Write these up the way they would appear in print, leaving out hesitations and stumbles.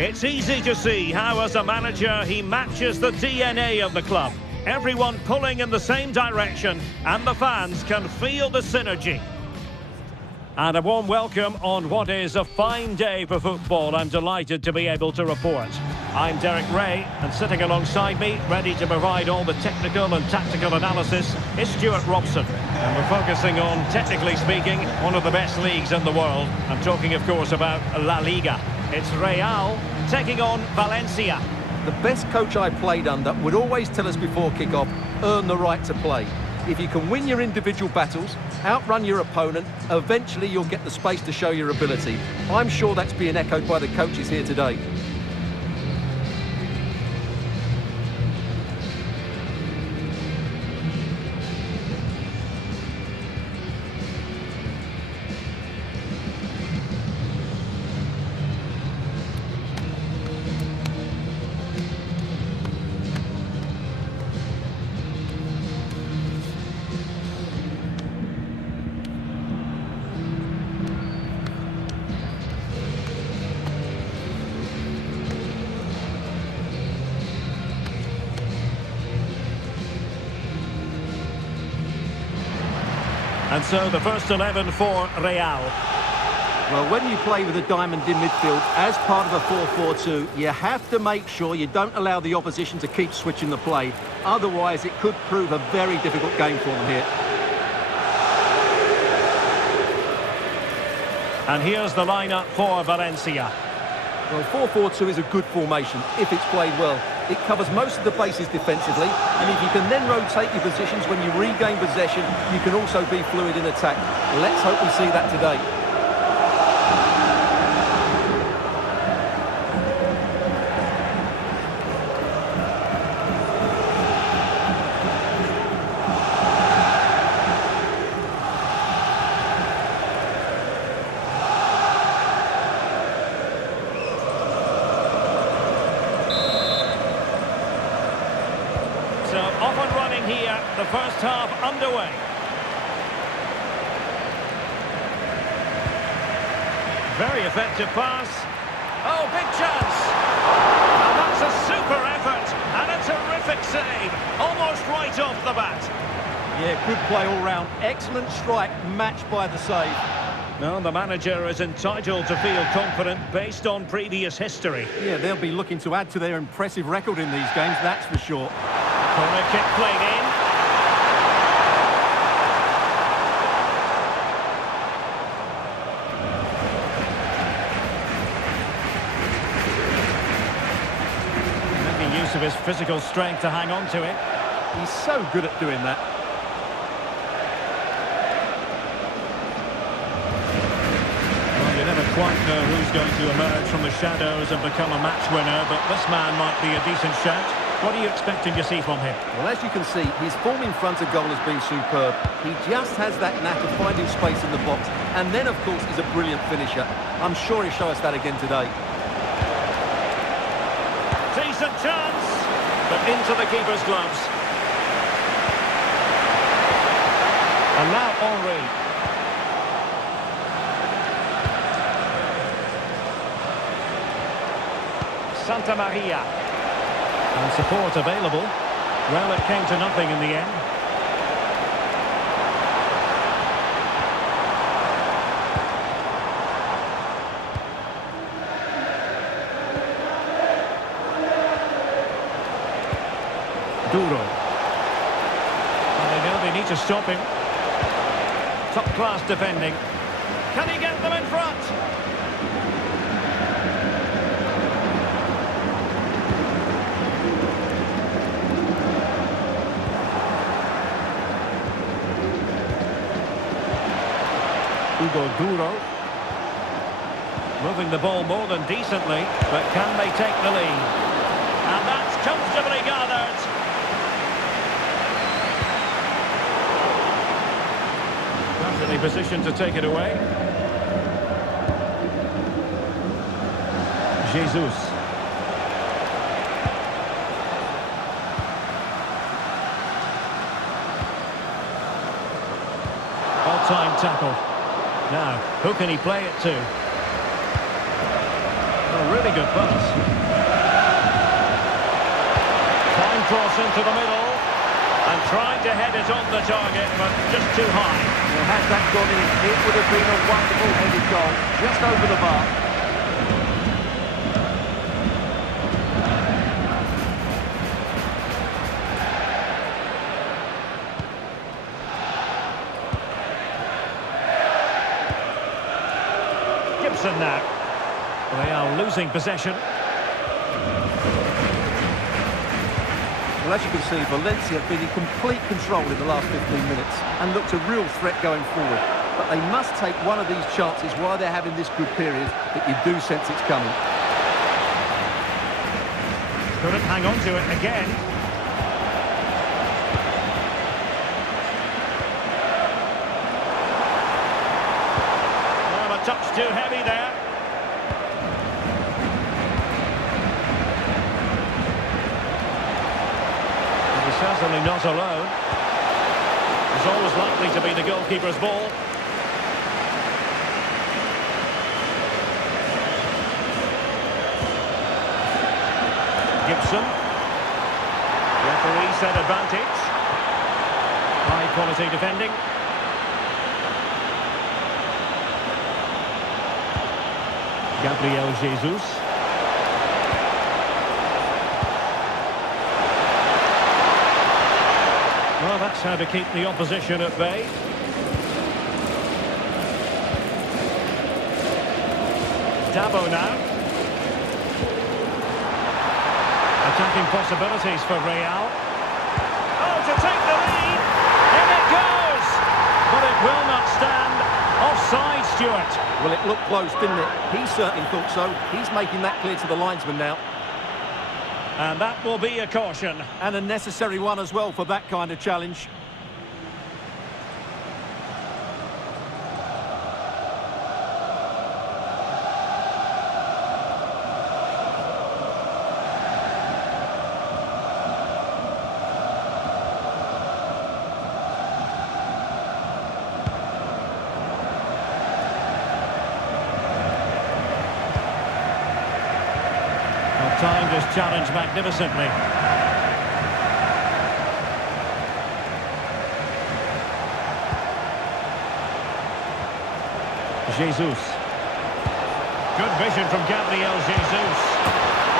It's easy to see how, as a manager, he matches the DNA of the club. Everyone pulling in the same direction, and the fans can feel the synergy. And a warm welcome on what is a fine day for football. I'm delighted to be able to report. I'm Derek Ray, and sitting alongside me, ready to provide all the technical and tactical analysis, is Stuart Robson. And we're focusing on, technically speaking, one of the best leagues in the world. I'm talking, of course, about La Liga. It's Real taking on Valencia. The best coach I played under would always tell us before kick-off, earn the right to play. If you can win your individual battles, outrun your opponent, eventually you'll get the space to show your ability. I'm sure that's being echoed by the coaches here today. And so the first 11 for Real. Well, when you play with a diamond in midfield as part of a 4-4-2, you have to make sure you don't allow the opposition to keep switching the play. Otherwise, it could prove a very difficult game for them here. And here's the lineup for Valencia. Well, 4-4-2 is a good formation if it's played well. It covers most of the bases defensively, and if you can then rotate your positions when you regain possession, you can also be fluid in attack. Let's hope we see that today. So off and running here, the first half underway. Very effective pass. Oh, big chance. And that's a super effort and a terrific save. Almost right off the bat. Yeah, good play all round. Excellent strike, matched by the save. No, the manager is entitled to feel confident based on previous history. Yeah, they'll be looking to add to their impressive record in these games, that's for sure. Corner kick played in. Making use of his physical strength to hang on to it. He's so good at doing that. Well, you never quite know who's going to emerge from the shadows and become a match winner, but this man might be a decent shout. What are you expecting to see from him? Well, as you can see, his form in front of goal has been superb. He just has that knack of finding space in the box. And then, of course, he's a brilliant finisher. I'm sure he'll show us that again today. Decent chance, but into the keeper's gloves. And now Henry. Santa Maria. And support available. Well, it came to nothing in the end. Duro. And they know they need to stop him. Top-class defending. Can he get them in front? Duro. Moving the ball more than decently, but can they take the lead? And that's comfortably gathered. Perfectly positioned to take it away. Jesus. All-time tackle. Now, who can he play it to? a really good pass. Fine cross into the middle. And trying to head it on the target, but just too high. Well, had that gone in, it would have been a wonderful headed goal. Just over the bar. Gibson now. They are losing possession. Well, as you can see, Valencia have been in complete control in the last 15 minutes and looked a real threat going forward. But they must take one of these chances while they're having this good period that you do sense it's coming. Couldn't hang on to it again. Well, a touch too heavy there. Certainly not alone. It's always likely to be the goalkeeper's ball. Gibson. Referee said advantage. High quality defending. Gabriel Jesus. Well, that's how to keep the opposition at bay. Dabo now. Attacking possibilities for Real. Oh, to take the lead! In it goes! But it will not stand. Offside, Stuart. Well, it looked close, didn't it? He certainly thought so. He's making that clear to the linesman now. And that will be a caution. And a necessary one as well for that kind of challenge. Timed his challenge magnificently. Jesus. Good vision from Gabriel Jesus.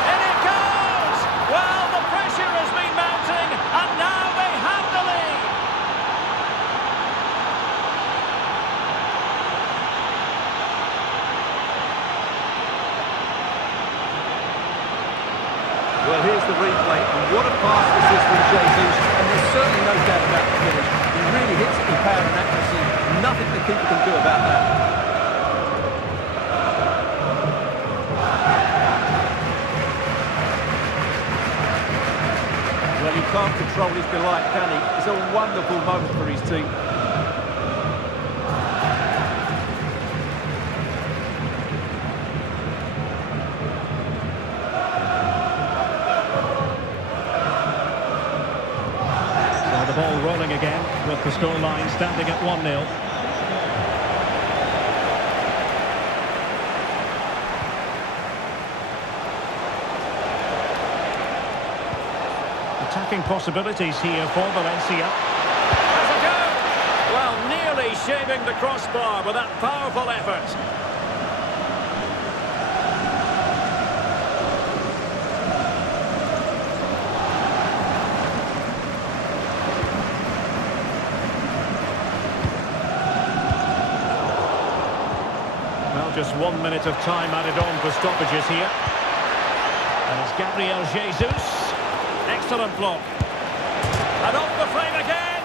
And it goes! Well, the pressure has been mounting, and now they have the lead. Well, here's the replay, and what a pass this is from Jesus, and there's certainly no doubt about the finish. He really hits it with power and accuracy. Nothing the keeper can do about that. Well, he can't control his delight, can he? It's a wonderful moment for his team. The ball rolling again with the scoreline standing at 1-0. Attacking possibilities here for Valencia. Has a go! Well, nearly shaving the crossbar with that powerful effort. Just 1 minute of time added on for stoppages here. And it's Gabriel Jesus. Excellent block. And off the frame again!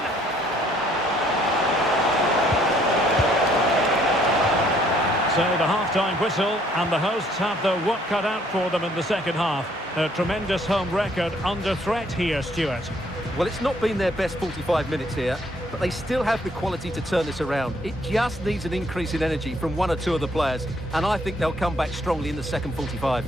So the half-time whistle, and the hosts have their work cut out for them in the second half. A tremendous home record under threat here, Stuart. Well, it's not been their best 45 minutes here, but they still have the quality to turn this around. It just needs an increase in energy from one or two of the players, and I think they'll come back strongly in the second 45.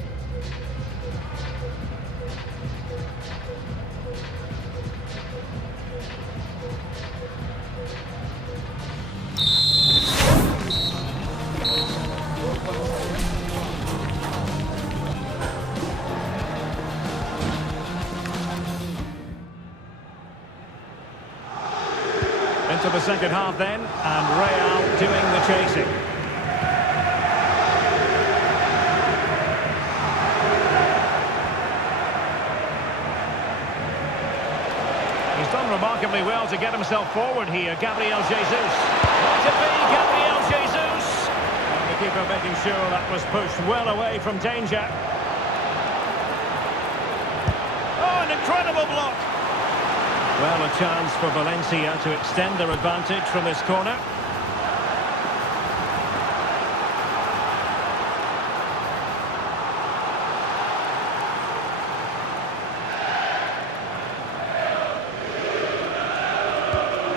the second half then, and Real doing the chasing. He's done remarkably well to get himself forward here, Gabriel Jesus. What to be, Gabriel Jesus? And the keeper making sure that was pushed well away from danger. Oh, an incredible block. Well, a chance for Valencia to extend their advantage from this corner.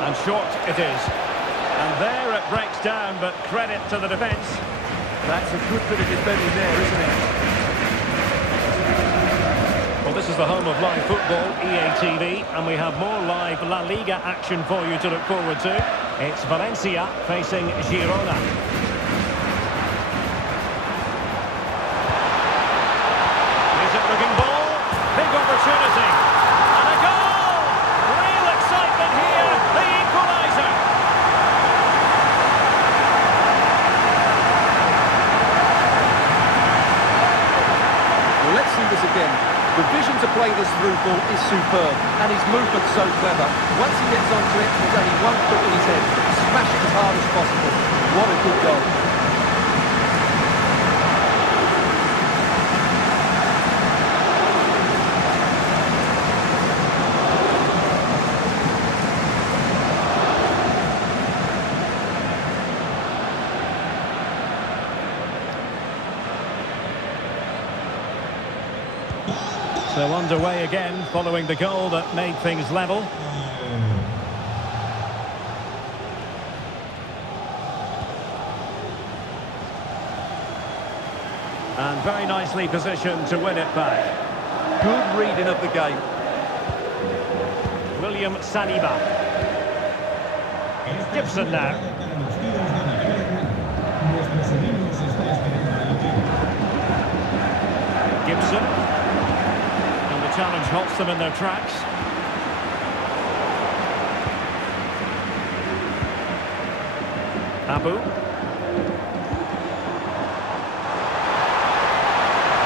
And short it is. And there it breaks down, but credit to the defence. That's a good bit of defending there, isn't it? Well, this is the home of live football, EA TV, and we have more live La Liga action for you to look forward to. It's Valencia facing Girona. Decent-looking ball, big opportunity, and a goal! Real excitement here, the equaliser. Well, let's see this again. The vision to play this through ball is superb, and his movement's so clever. Once he gets onto it, there's only one foot in his head. Smash it as hard as possible. What a good goal. So underway again, following the goal that made things level. And very nicely positioned to win it back. Good reading of the game. William Saliba. Gibson now. Gibson. Challenge halts them in their tracks. Abu.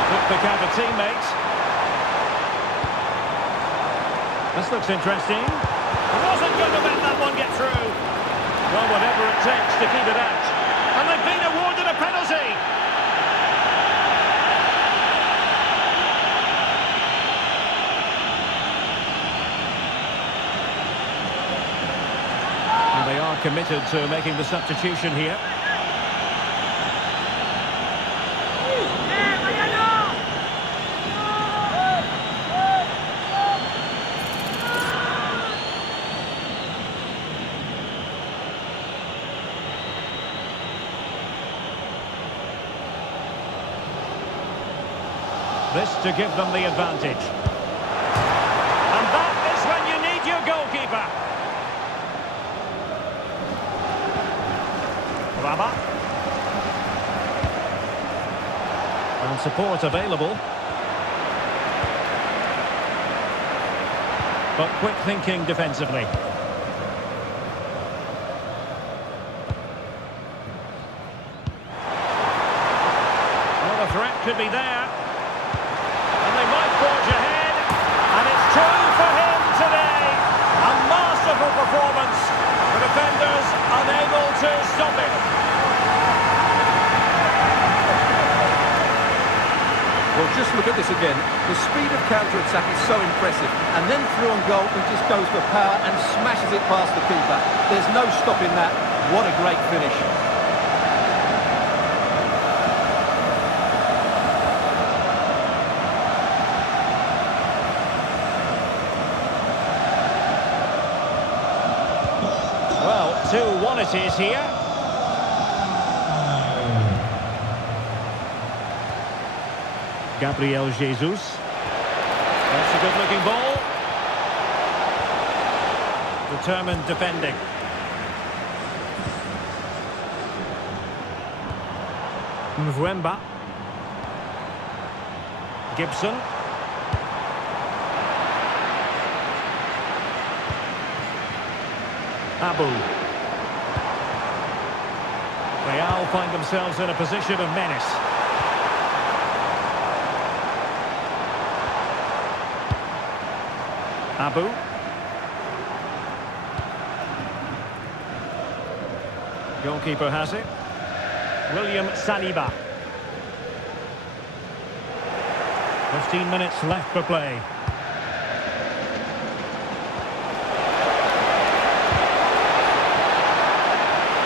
Quick pick out a teammate. This looks interesting. Wasn't going to let that one get through. Well, whatever it takes to keep it out. And they've been awarded a penalty. They are committed to making the substitution here. This to give them the advantage. And that is when you need your goalkeeper. And support available. But quick thinking defensively. Well, the threat could be there. And they might forge ahead. And it's two for him today. A masterful performance. The defenders unable to stop it. Well, just look at this again. The speed of counter-attack is so impressive. And then through on goal, he just goes for power and smashes it past the keeper. There's no stopping that. What a great finish. Well, 2-1 it is here. Gabriel Jesus. That's a good-looking ball. Determined defending. Mvwemba. Gibson. Abu. Real find themselves in a position of menace. Abu. Goalkeeper has it. William Saliba. 15 minutes left for play.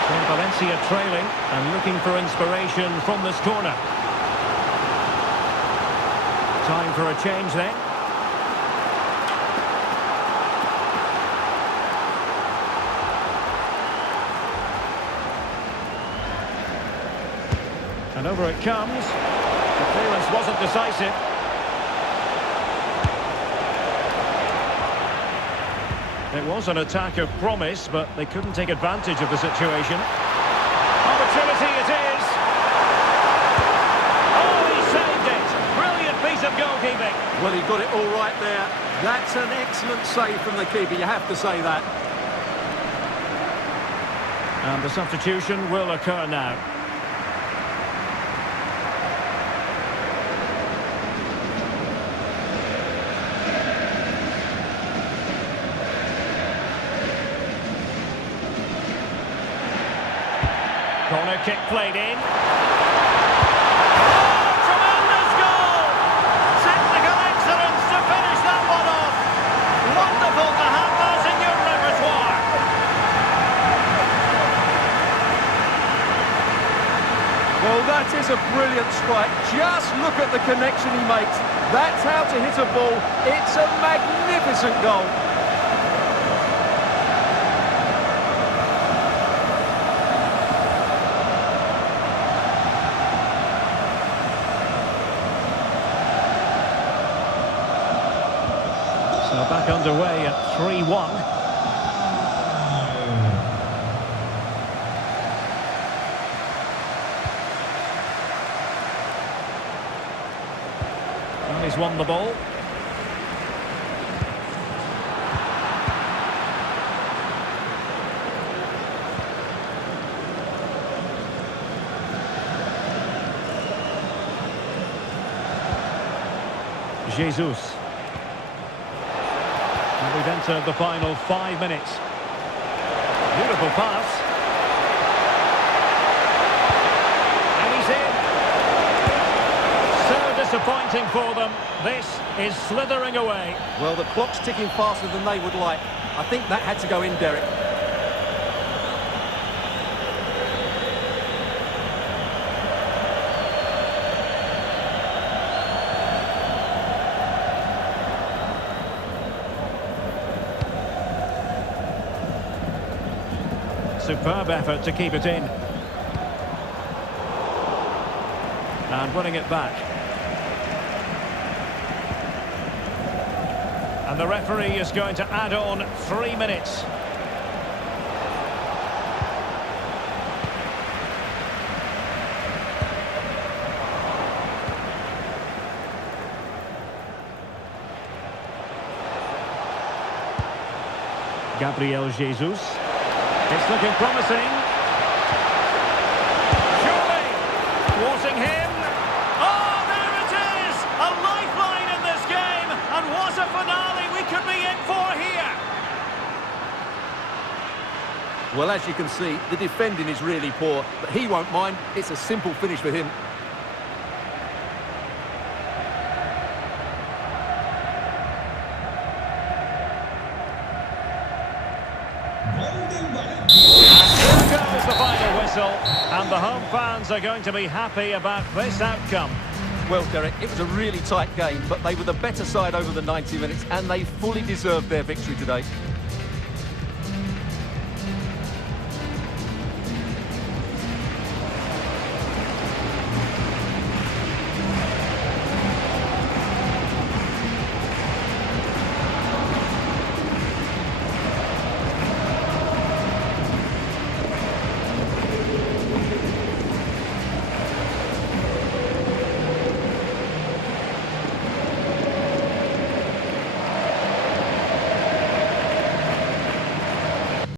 So Valencia trailing and looking for inspiration from this corner. Time for a change then. And over it comes. The clearance wasn't decisive. It was an attack of promise, but they couldn't take advantage of the situation. Opportunity it is. Oh, he saved it. Brilliant piece of goalkeeping. Well, he got it all right there. That's an excellent save from the keeper, you have to say that. And the substitution will occur now. Corner kick played in. Oh, tremendous goal! Technical excellence to finish that one off. Wonderful to have those in your repertoire. Well, that is a brilliant strike. Just look at the connection he makes. That's how to hit a ball. It's a magnificent goal. So back underway at 3-1. Well, he's won the ball. Jesus. And we've entered the final 5 minutes. Beautiful pass. And he's in. So disappointing for them. This is slithering away. Well, the clock's ticking faster than they would like. I think that had to go in, Derek. Superb effort to keep it in. And winning it back. And the referee is going to add on 3 minutes. Gabriel Jesus. It's looking promising. Surely, thwarting him. Oh, there it is! A lifeline in this game, and what a finale we could be in for here. Well, as you can see, the defending is really poor, but he won't mind. It's a simple finish for him. The final whistle, and the home fans are going to be happy about this outcome. Well, Derek, it was a really tight game, but they were the better side over the 90 minutes, and they fully deserved their victory today.